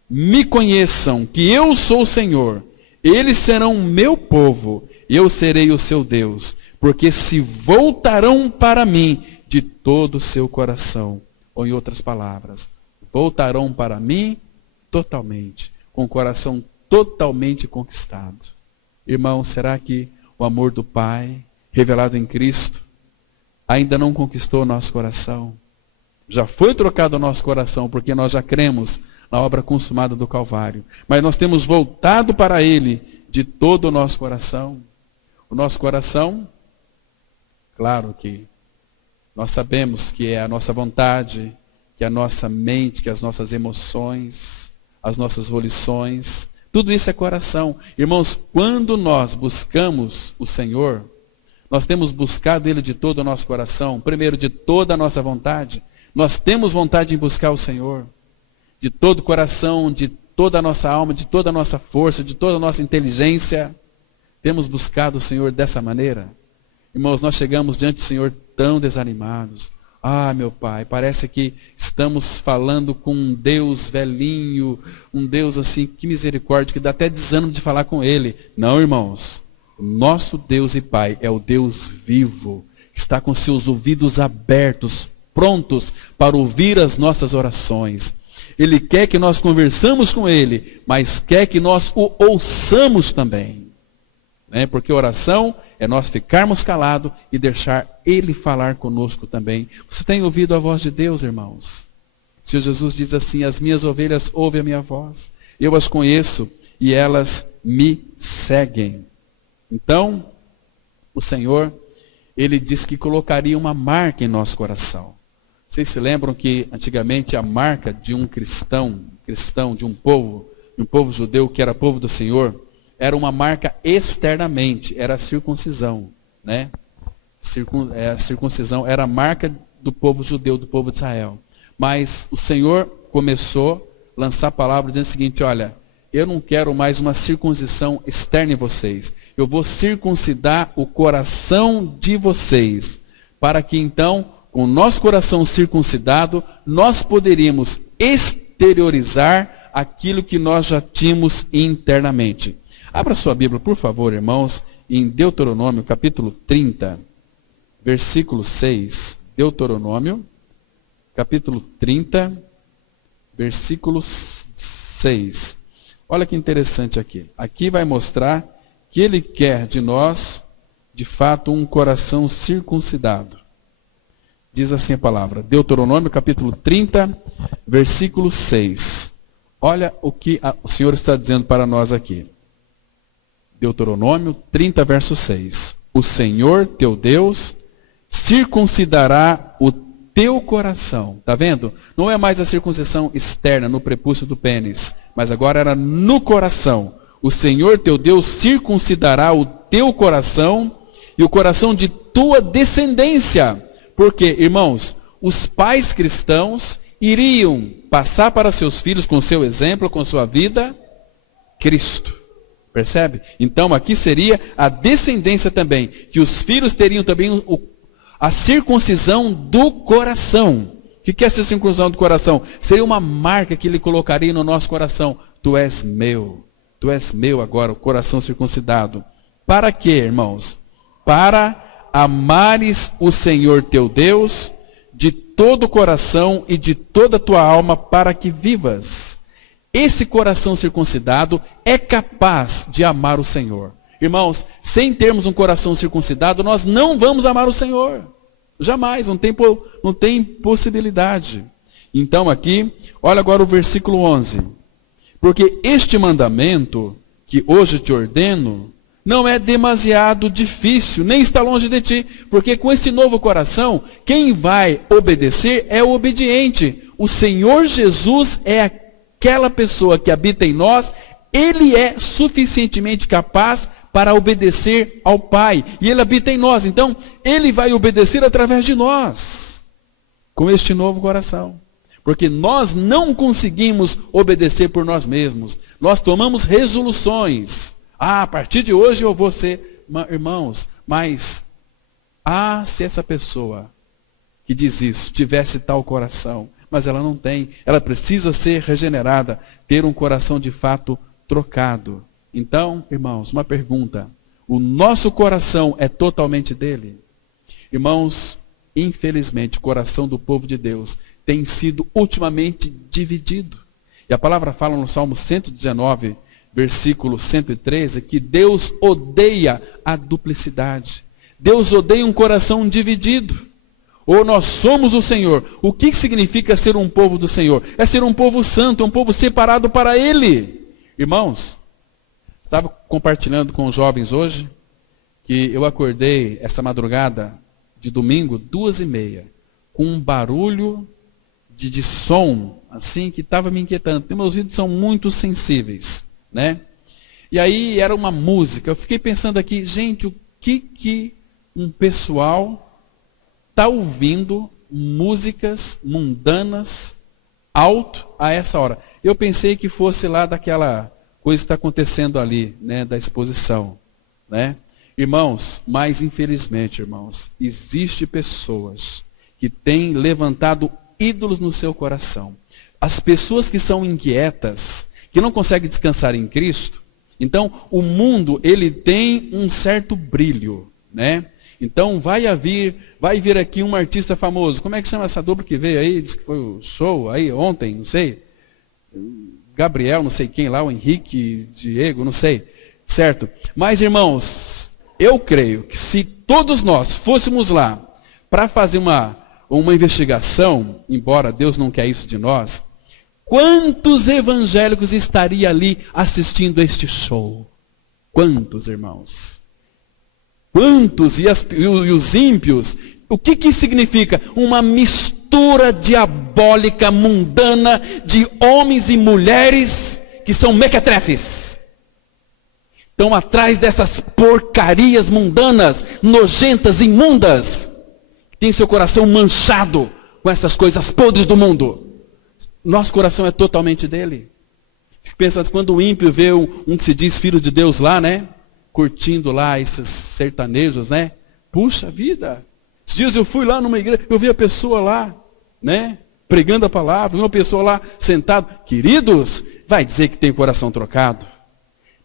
me conheçam, que eu sou o Senhor. Eles serão meu povo, eu serei o seu Deus. Porque se voltarão para mim de todo o seu coração. Ou em outras palavras, voltarão para mim totalmente, com o coração totalmente conquistado. Irmão, será que o amor do Pai, revelado em Cristo, ainda não conquistou o nosso coração? Já foi trocado o nosso coração, porque nós já cremos na obra consumada do Calvário. Mas nós temos voltado para Ele de todo o nosso coração. O nosso coração, claro que nós sabemos que é a nossa vontade, que a nossa mente, que as nossas emoções, as nossas volições, tudo isso é coração. Irmãos, quando nós buscamos o Senhor, nós temos buscado Ele de todo o nosso coração, primeiro de toda a nossa vontade. Nós temos vontade em buscar o Senhor, de todo o coração, de toda a nossa alma, de toda a nossa força, de toda a nossa inteligência. Temos buscado o Senhor dessa maneira? Irmãos, nós chegamos diante do Senhor tão desanimados. Ah, meu Pai, parece que estamos falando com um Deus velhinho, um Deus assim, que misericórdia, que dá até desânimo de falar com Ele. Não, irmãos, o nosso Deus e Pai é o Deus vivo, está com seus ouvidos abertos, prontos para ouvir as nossas orações. Ele quer que nós conversamos com Ele, mas quer que nós o ouçamos também. Porque oração é nós ficarmos calados e deixar Ele falar conosco também. Você tem ouvido a voz de Deus, irmãos? O Senhor Jesus diz assim: as minhas ovelhas ouvem a minha voz, eu as conheço e elas me seguem. Então, o Senhor, Ele disse que colocaria uma marca em nosso coração. Vocês se lembram que antigamente a marca de um cristão, de um povo judeu que era povo do Senhor, era uma marca externamente, era a circuncisão, né? A circuncisão era a marca do povo judeu, do povo de Israel. Mas o Senhor começou a lançar a palavra dizendo o seguinte: olha, eu não quero mais uma circuncisão externa em vocês. Eu vou circuncidar o coração de vocês, para que então, com o nosso coração circuncidado, nós poderíamos exteriorizar aquilo que nós já tínhamos internamente. Abra sua Bíblia, por favor, irmãos, em Deuteronômio, capítulo 30, versículo 6. Deuteronômio, capítulo 30, versículo 6. Olha que interessante aqui. Aqui vai mostrar que Ele quer de nós, de fato, um coração circuncidado. Diz assim a palavra, Deuteronômio capítulo 30, versículo 6. Olha o que o Senhor está dizendo para nós aqui. Deuteronômio 30, verso 6. O Senhor, teu Deus, circuncidará o teu coração. Está vendo? Não é mais a circuncisão externa no prepúcio do pênis, mas agora era no coração. O Senhor, teu Deus, circuncidará o teu coração e o coração de tua descendência. Porque, irmãos, os pais cristãos iriam passar para seus filhos com seu exemplo, com sua vida, Cristo. Percebe? Então aqui seria a descendência também, que os filhos teriam também a circuncisão do coração. O que é essa circuncisão do coração? Seria uma marca que Ele colocaria no nosso coração. Tu és meu agora, o coração circuncidado. Para quê, irmãos? Para amares o Senhor teu Deus de todo o coração e de toda a tua alma, para que vivas. Esse coração circuncidado é capaz de amar o Senhor. Irmãos, sem termos um coração circuncidado, nós não vamos amar o Senhor. Jamais, não tem possibilidade. Então aqui, olha agora o versículo 11. Porque este mandamento que hoje te ordeno, não é demasiado difícil, nem está longe de ti. Porque com esse novo coração, quem vai obedecer é o obediente. O Senhor Jesus é aquela pessoa que habita em nós. Ele é suficientemente capaz para obedecer ao Pai. E Ele habita em nós. Então, Ele vai obedecer através de nós. Com este novo coração. Porque nós não conseguimos obedecer por nós mesmos. Nós tomamos resoluções. A partir de hoje eu vou ser... Irmãos, mas... se essa pessoa que diz isso tivesse tal coração, mas ela não tem. Ela precisa ser regenerada. Ter um coração de fato trocado. Então, irmãos, uma pergunta. O nosso coração é totalmente dele? Irmãos, infelizmente, o coração do povo de Deus tem sido ultimamente dividido. E a palavra fala no Salmo 119, versículo 113, que Deus odeia a duplicidade. Deus odeia um coração dividido. Ou nós somos o Senhor. O que significa ser um povo do Senhor? É ser um povo santo, um povo separado para Ele. Irmãos, estava compartilhando com os jovens hoje, que eu acordei essa madrugada de domingo, 2h30, com um barulho de som, assim, que estava me inquietando. Porque meus ouvidos são muito sensíveis, né? E aí era uma música. Eu fiquei pensando aqui, gente, o que um pessoal está ouvindo músicas mundanas alto a essa hora? Eu pensei que fosse lá daquela coisa que está acontecendo ali, né, da exposição, né? Irmãos, mas infelizmente, irmãos, existe pessoas que têm levantado ídolos no seu coração. As pessoas que são inquietas, que não conseguem descansar em Cristo, então o mundo, ele tem um certo brilho, né? Então vai vir aqui um artista famoso. Como é que chama essa dupla que veio aí? Diz que foi o show aí ontem, não sei. Gabriel, não sei quem lá, o Henrique, Diego, não sei. Certo? Mas, irmãos, eu creio que se todos nós fôssemos lá para fazer uma investigação, embora Deus não quer isso de nós, quantos evangélicos estariam ali assistindo este show? Quantos, irmãos? Quantos? E os ímpios? O que significa? Uma mistura diabólica, mundana, de homens e mulheres que são mequetrefes. Estão atrás dessas porcarias mundanas, nojentas, imundas. Tem seu coração manchado com essas coisas podres do mundo. Nosso coração é totalmente dele. Fico pensando, quando o ímpio vê um que se diz filho de Deus lá, né? Curtindo lá esses sertanejos, né? Puxa vida! Esses dias eu fui lá numa igreja, eu vi a pessoa lá, né? Pregando a palavra, vi uma pessoa lá sentada. Queridos, vai dizer que tem o coração trocado.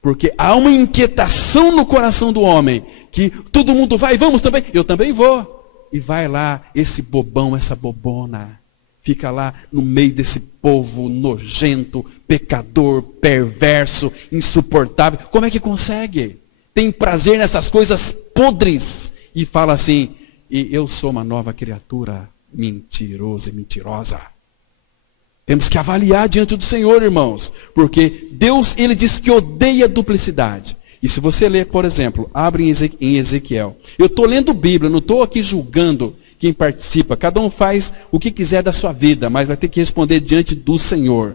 Porque há uma inquietação no coração do homem, que todo mundo vai, vamos também, eu também vou. E vai lá esse bobão, essa bobona. Fica lá no meio desse povo nojento, pecador, perverso, insuportável. Como é que consegue? Tem prazer nessas coisas podres. E fala assim, e eu sou uma nova criatura, mentiroso e mentirosa. Temos que avaliar diante do Senhor, irmãos. Porque Deus, Ele diz que odeia duplicidade. E se você ler, por exemplo, abre em Ezequiel. Eu estou lendo Bíblia, não estou aqui julgando quem participa. Cada um faz o que quiser da sua vida, mas vai ter que responder diante do Senhor.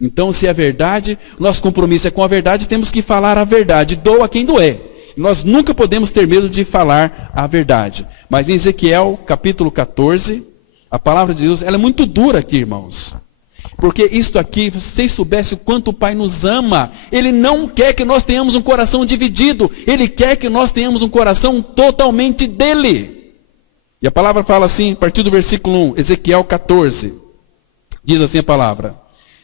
Então, se é verdade, nosso compromisso é com a verdade, temos que falar a verdade. Doa quem doer. Nós nunca podemos ter medo de falar a verdade. Mas em Ezequiel, capítulo 14, a palavra de Deus, ela é muito dura aqui, irmãos. Porque isto aqui, se vocês soubessem o quanto o Pai nos ama, Ele não quer que nós tenhamos um coração dividido. Ele quer que nós tenhamos um coração totalmente dele. E a palavra fala assim, a partir do versículo 1, Ezequiel 14. Diz assim a palavra.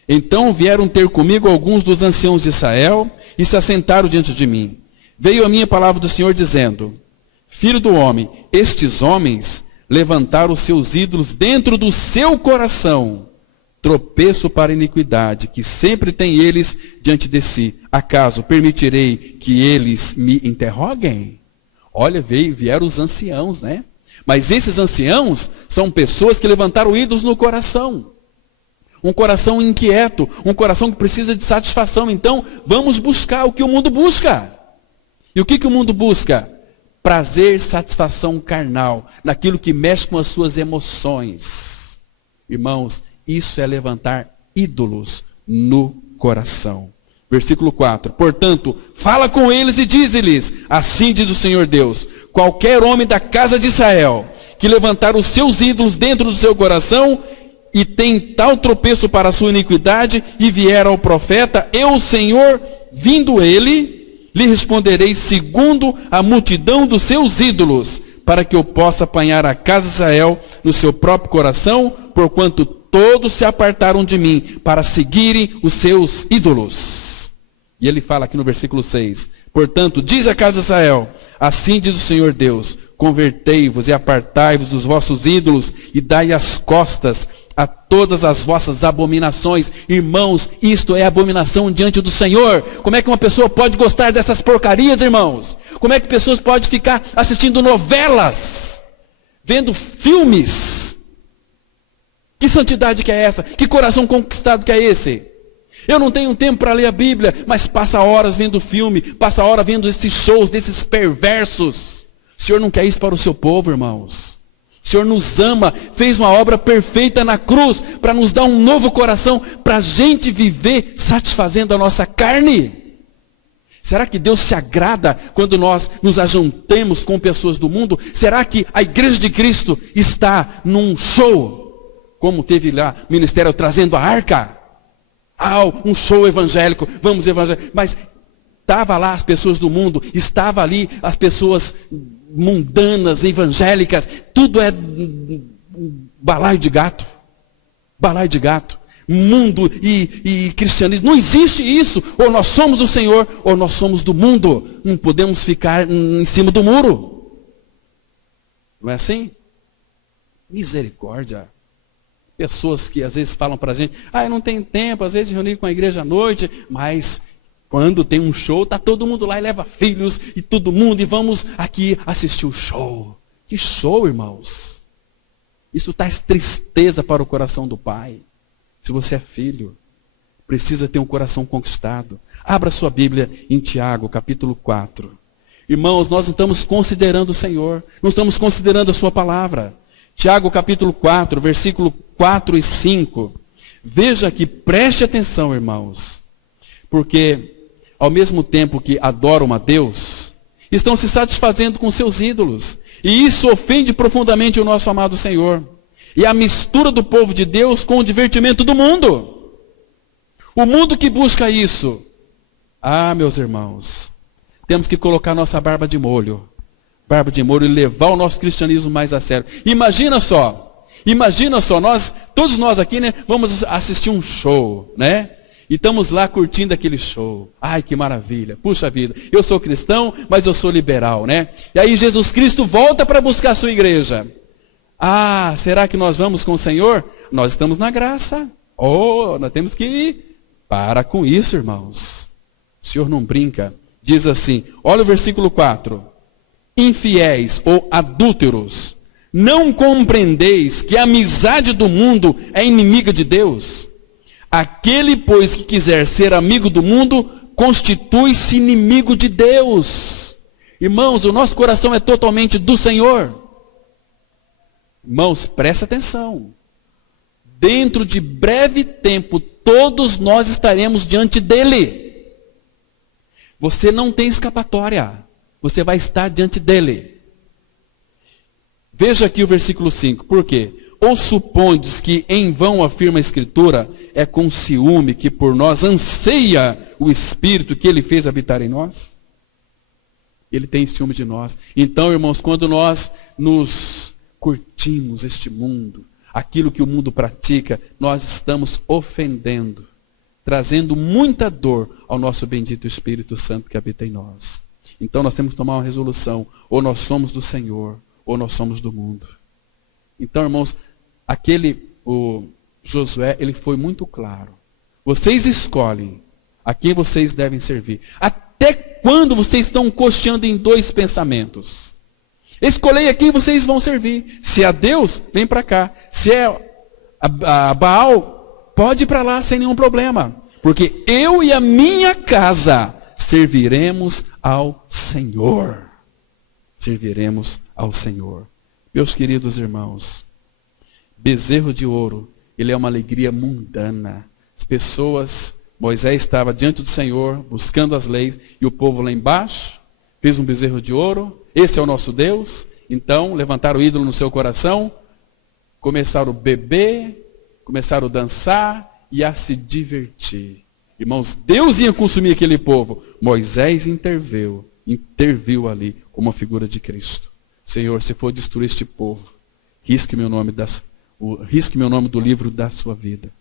Então vieram ter comigo alguns dos anciãos de Israel e se assentaram diante de mim. Veio a minha palavra do Senhor dizendo, Filho do homem, estes homens levantaram os seus ídolos dentro do seu coração, tropeço para a iniquidade, que sempre tem eles diante de si. Acaso permitirei que eles me interroguem? Olha, vieram os anciãos, né? Mas esses anciãos são pessoas que levantaram ídolos no coração. Um coração inquieto, um coração que precisa de satisfação. Então, vamos buscar o que o mundo busca. E o que o mundo busca? Prazer, satisfação carnal, naquilo que mexe com as suas emoções. Irmãos, isso é levantar ídolos no coração. Versículo 4. Portanto, fala com eles e dize-lhes, assim diz o Senhor Deus, qualquer homem da casa de Israel, que levantar os seus ídolos dentro do seu coração, e tem tal tropeço para a sua iniquidade, e vier ao profeta, eu, o Senhor, vindo ele, lhe responderei segundo a multidão dos seus ídolos, para que eu possa apanhar a casa de Israel no seu próprio coração, porquanto todos se apartaram de mim, para seguirem os seus ídolos. E ele fala aqui no versículo 6, portanto, diz a casa de Israel, assim diz o Senhor Deus, convertei-vos e apartai-vos dos vossos ídolos, e dai as costas a todas as vossas abominações. Irmãos, isto é abominação diante do Senhor. Como é que uma pessoa pode gostar dessas porcarias, irmãos? Como é que pessoas podem ficar assistindo novelas, vendo filmes? Que santidade que é essa? Que coração conquistado que é esse? Eu não tenho tempo para ler a Bíblia, mas passa horas vendo filme, passa horas vendo esses shows desses perversos. O Senhor não quer isso para o seu povo, irmãos. O Senhor nos ama, fez uma obra perfeita na cruz, para nos dar um novo coração, para a gente viver satisfazendo a nossa carne. Será que Deus se agrada quando nós nos ajuntemos com pessoas do mundo? Será que a igreja de Cristo está num show, como teve lá o ministério trazendo a arca? Um show evangélico, vamos evangélico. Mas estava lá as pessoas do mundo, estava ali as pessoas mundanas, evangélicas, tudo é balaio de gato. Balaio de gato. Mundo e cristianismo. Não existe isso. Ou nós somos do Senhor, ou nós somos do mundo. Não podemos ficar em cima do muro. Não é assim? Misericórdia. Pessoas que às vezes falam para a gente, eu não tenho tempo, às vezes reunir com a igreja à noite, mas quando tem um show, está todo mundo lá e leva filhos e todo mundo e vamos aqui assistir o show. Que show, irmãos. Isso traz tristeza para o coração do pai. Se você é filho, precisa ter um coração conquistado. Abra sua Bíblia em Tiago, capítulo 4. Irmãos, nós não estamos considerando o Senhor, não estamos considerando a sua palavra. Tiago, capítulo 4, versículo 4 e 5. Veja aqui, preste atenção, irmãos. Porque, ao mesmo tempo que adoram a Deus, estão se satisfazendo com seus ídolos. E isso ofende profundamente o nosso amado Senhor. E a mistura do povo de Deus com o divertimento do mundo. O mundo que busca isso. Meus irmãos, temos que colocar nossa barba de molho e levar o nosso cristianismo mais a sério. Imagina só, todos nós aqui, né, vamos assistir um show, né? E estamos lá curtindo aquele show. Ai, que maravilha, puxa vida, eu sou cristão, mas eu sou liberal, né? E aí Jesus Cristo volta para buscar a sua igreja. Será que nós vamos com o Senhor? Nós estamos na graça. Nós temos que ir. Para com isso, irmãos. O Senhor não brinca. Diz assim, olha o versículo 4. Infiéis ou adúlteros, não compreendeis que a amizade do mundo é inimiga de Deus? Aquele, pois, que quiser ser amigo do mundo, constitui-se inimigo de Deus. Irmãos, o nosso coração é totalmente do Senhor. Irmãos, presta atenção. Dentro de breve tempo, todos nós estaremos diante dele. Você não tem escapatória. Você vai estar diante dele. Veja aqui o versículo 5. Por quê? Ou supondes que em vão afirma a Escritura, é com ciúme que por nós anseia o Espírito que ele fez habitar em nós? Ele tem ciúme de nós. Então, irmãos, quando nós nos curtimos este mundo, aquilo que o mundo pratica, nós estamos ofendendo, trazendo muita dor ao nosso bendito Espírito Santo que habita em nós. Então nós temos que tomar uma resolução, ou nós somos do Senhor, ou nós somos do mundo. Então, irmãos, o Josué, ele foi muito claro. Vocês escolhem a quem vocês devem servir. Até quando vocês estão cocheando em dois pensamentos? Escolhei a quem vocês vão servir. Se é a Deus, vem para cá. Se é a Baal, pode ir para lá sem nenhum problema. Porque eu e a minha casa serviremos ao Senhor. Serviremos ao Senhor. Meus queridos irmãos, bezerro de ouro, ele é uma alegria mundana. As pessoas, Moisés estava diante do Senhor, buscando as leis, e o povo lá embaixo fez um bezerro de ouro. Esse é o nosso Deus. Então, levantaram o ídolo no seu coração, começaram a beber, começaram a dançar e a se divertir. Irmãos, Deus ia consumir aquele povo. Moisés interviu ali como uma figura de Cristo. Senhor, se for destruir este povo, risque meu nome do livro da sua vida.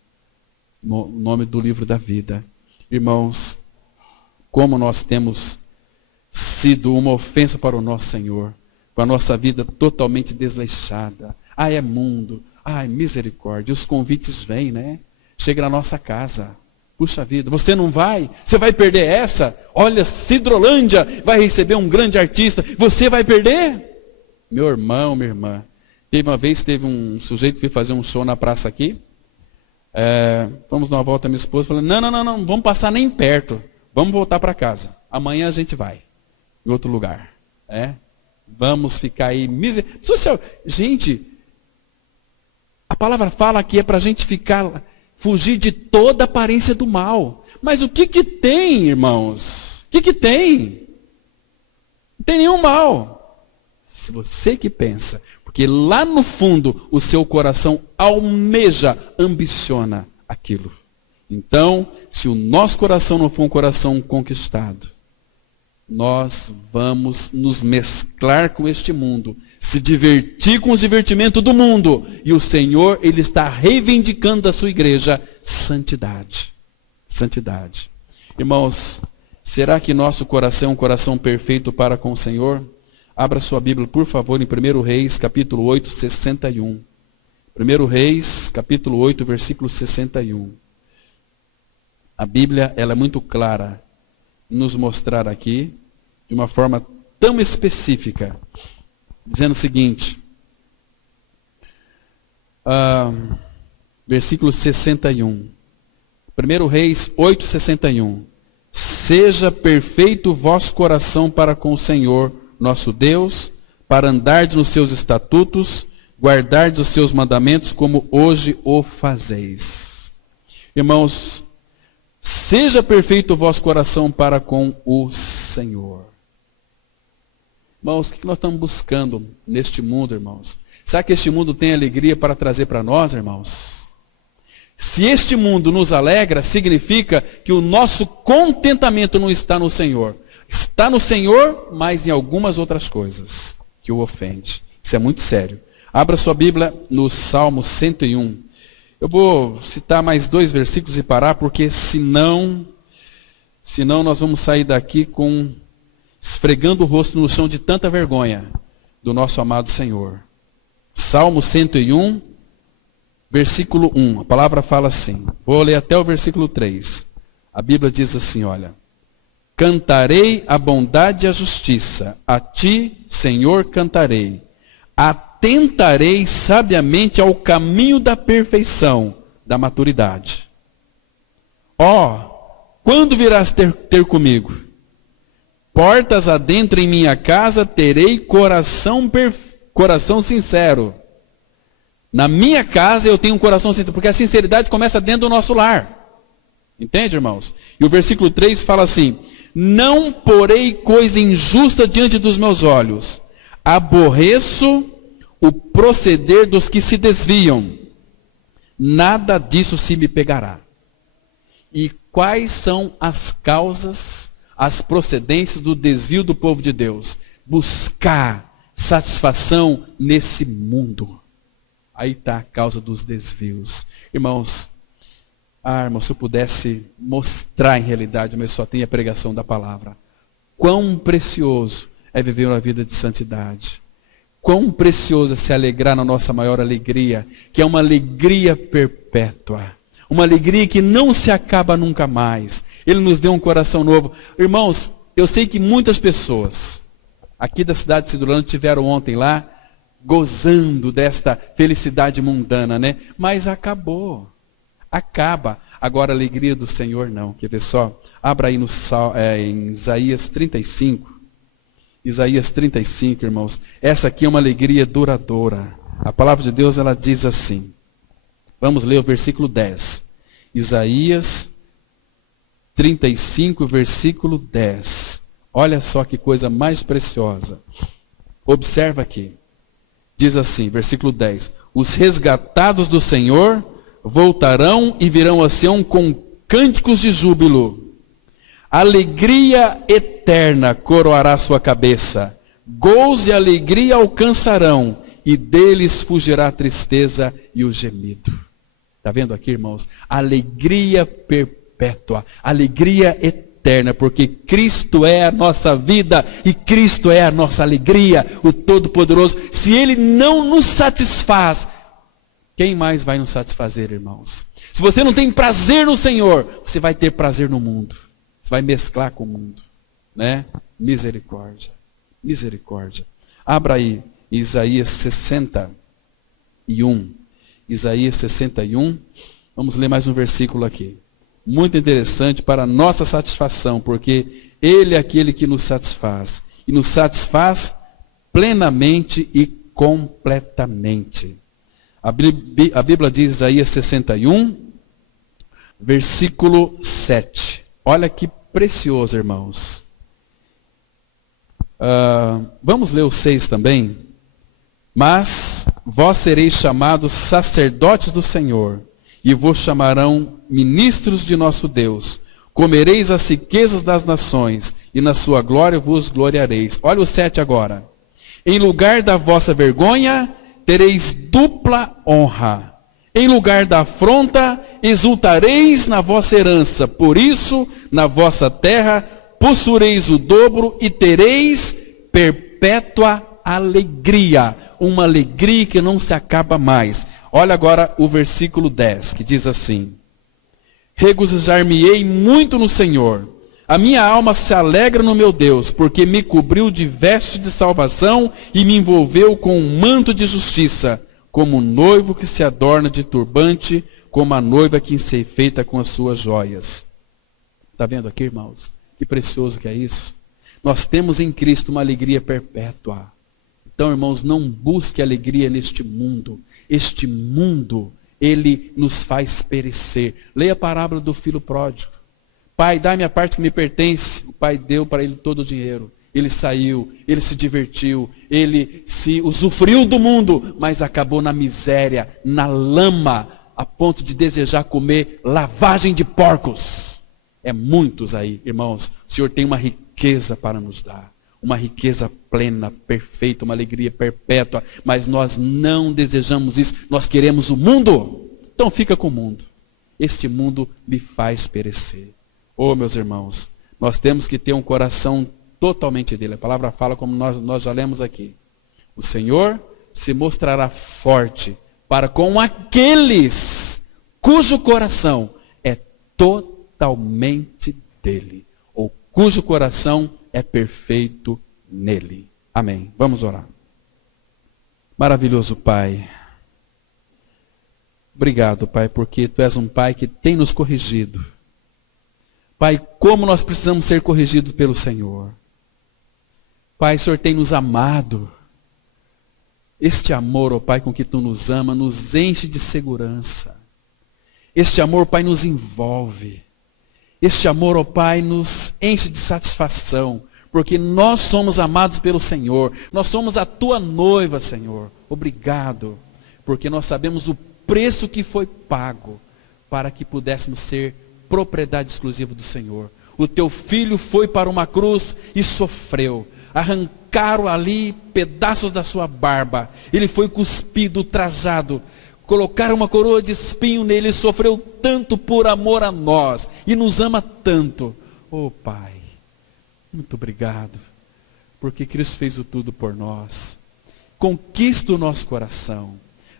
O nome do livro da vida. Irmãos, como nós temos sido uma ofensa para o nosso Senhor, com a nossa vida totalmente desleixada. É mundo, misericórdia. Os convites vêm, né? Chega na nossa casa. Puxa vida, você não vai? Você vai perder essa? Olha, Cidrolândia vai receber um grande artista. Você vai perder? Meu irmão, minha irmã. Teve um sujeito que foi fazer um show na praça aqui. Fomos dar uma volta, minha esposa falou, não vamos passar nem perto. Vamos voltar para casa. Amanhã a gente vai em outro lugar. Vamos ficar aí. Gente, a palavra fala que é para a gente fugir de toda aparência do mal. Mas o que tem, irmãos? O que tem? Não tem nenhum mal. Se você que pensa, porque lá no fundo o seu coração almeja, ambiciona aquilo. Então, se o nosso coração não for um coração conquistado, nós vamos nos mesclar com este mundo, se divertir com os divertimentos do mundo. E o Senhor, Ele está reivindicando da sua igreja santidade. Santidade. Irmãos, será que nosso coração é um coração perfeito para com o Senhor? Abra sua Bíblia, por favor, em 1 Reis, capítulo 8, 61. 1 Reis, capítulo 8, versículo 61. A Bíblia, ela é muito clara em nos mostrar aqui, de uma forma tão específica, dizendo o seguinte, versículo 61. 1 Reis 8, 61. Seja perfeito o vosso coração para com o Senhor, nosso Deus, para andardes nos seus estatutos, guardardes os seus mandamentos, como hoje o fazeis. Irmãos, seja perfeito o vosso coração para com o Senhor. Irmãos, o que nós estamos buscando neste mundo, irmãos? Será que este mundo tem alegria para trazer para nós, irmãos? Se este mundo nos alegra, significa que o nosso contentamento não está no Senhor. Está no Senhor, mas em algumas outras coisas que o ofende. Isso é muito sério. Abra sua Bíblia no Salmo 101. Eu vou citar mais 2 versículos e parar, porque senão nós vamos sair daqui esfregando o rosto no chão de tanta vergonha do nosso amado Senhor. Salmo 101, versículo 1. A palavra fala assim. Vou ler até o versículo 3. A Bíblia diz assim, olha. Cantarei a bondade e a justiça. A ti, Senhor, cantarei. Atentarei sabiamente ao caminho da perfeição, da maturidade. Quando virás ter comigo? Portas adentro em minha casa, terei coração sincero. Na minha casa eu tenho um coração sincero, porque a sinceridade começa dentro do nosso lar. Entende, irmãos? E o versículo 3 fala assim, não porei coisa injusta diante dos meus olhos. Aborreço o proceder dos que se desviam. Nada disso se me pegará. E quais são as causas, as procedências do desvio do povo de Deus? Buscar satisfação nesse mundo. Aí está a causa dos desvios. Irmãos, irmão, se eu pudesse mostrar em realidade, mas só tem a pregação da palavra. Quão precioso é viver uma vida de santidade. Quão precioso é se alegrar na nossa maior alegria, que é uma alegria perpétua. Uma alegria que não se acaba nunca mais. Ele nos deu um coração novo. Irmãos, eu sei que muitas pessoas aqui da cidade de Cidrolândia tiveram ontem lá, gozando desta felicidade mundana, né? Mas acabou. Acaba. Agora a alegria do Senhor não. Quer ver só? Abra aí em Isaías 35. Isaías 35, irmãos. Essa aqui é uma alegria duradoura. A palavra de Deus, ela diz assim. Vamos ler o versículo 10. Isaías 35, versículo 10. Olha só que coisa mais preciosa. Observa aqui. Diz assim, versículo 10. Os resgatados do Senhor voltarão e virão a Sião com cânticos de júbilo. Alegria eterna coroará sua cabeça. Gozo e alegria alcançarão, e deles fugirá a tristeza e o gemido. Está vendo aqui, irmãos? Alegria perpétua, alegria eterna, porque Cristo é a nossa vida e Cristo é a nossa alegria, o Todo-Poderoso. Se Ele não nos satisfaz, quem mais vai nos satisfazer, irmãos? Se você não tem prazer no Senhor, você vai ter prazer no mundo. Você vai mesclar com o mundo, né? Misericórdia, misericórdia. Abra aí Isaías 61. Isaías 61. Vamos ler mais um versículo aqui. Muito interessante para a nossa satisfação, porque Ele é aquele que nos satisfaz. E nos satisfaz plenamente e completamente. A Bíblia diz, Isaías 61, versículo 7. Olha que precioso, irmãos. Vamos ler o 6 também. Mas vós sereis chamados sacerdotes do Senhor, e vos chamarão ministros de nosso Deus. Comereis as riquezas das nações, e na sua glória vos gloriareis. Olha o 7 agora. Em lugar da vossa vergonha, tereis dupla honra. Em lugar da afronta, exultareis na vossa herança. Por isso, na vossa terra, possuireis o dobro e tereis perpétua perpétua alegria, uma alegria que não se acaba mais. Olha agora o versículo 10, que diz assim: regozijar-me-ei muito no Senhor, a minha alma se alegra no meu Deus, porque me cobriu de veste de salvação e me envolveu com um manto de justiça, como o noivo que se adorna de turbante, como a noiva que se enfeita com as suas joias. Está vendo aqui, irmãos? Que precioso que é isso. Nós temos em Cristo uma alegria perpétua. Então, irmãos, não busque alegria neste mundo. Este mundo, ele nos faz perecer. Leia a parábola do filho pródigo. Pai, dá-me a parte que me pertence. O pai deu para ele todo o dinheiro. Ele saiu, ele se divertiu, ele se usufruiu do mundo, mas acabou na miséria, na lama, a ponto de desejar comer lavagem de porcos. É muitos aí, irmãos. O Senhor tem uma riqueza para nos dar. Uma riqueza plena, perfeita, uma alegria perpétua. Mas nós não desejamos isso. Nós queremos o mundo. Então fica com o mundo. Este mundo lhe faz perecer. Oh, meus irmãos, nós temos que ter um coração totalmente dele. A palavra fala como nós já lemos aqui. O Senhor se mostrará forte para com aqueles cujo coração é totalmente dele. Ou cujo coração é perfeito nele. Amém. Vamos orar. Maravilhoso Pai. Obrigado, Pai, porque Tu és um Pai que tem nos corrigido. Pai, como nós precisamos ser corrigidos pelo Senhor. Pai, o Senhor tem nos amado. Este amor, ó Pai, com que Tu nos ama, nos enche de segurança. Este amor, Pai, nos envolve. Este amor, ó Pai, nos enche de satisfação, porque nós somos amados pelo Senhor. Nós somos a Tua noiva, Senhor. Obrigado, porque nós sabemos o preço que foi pago para que pudéssemos ser propriedade exclusiva do Senhor. O Teu Filho foi para uma cruz e sofreu. Arrancaram ali pedaços da sua barba. Ele foi cuspido, ultrajado. Colocaram uma coroa de espinho nele. Ele sofreu tanto por amor a nós. E nos ama tanto. Oh Pai, muito obrigado. Porque Cristo fez o tudo por nós. Conquista o nosso coração.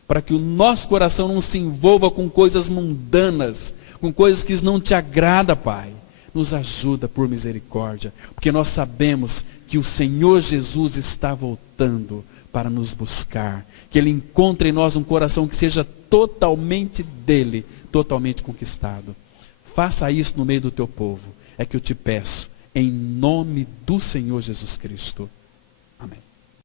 Para que o nosso coração não se envolva com coisas mundanas. Com coisas que não te agrada, Pai. Nos ajuda por misericórdia, porque nós sabemos que o Senhor Jesus está voltando para nos buscar, que Ele encontre em nós um coração que seja totalmente dele, totalmente conquistado. Faça isso no meio do teu povo, é que eu te peço, em nome do Senhor Jesus Cristo.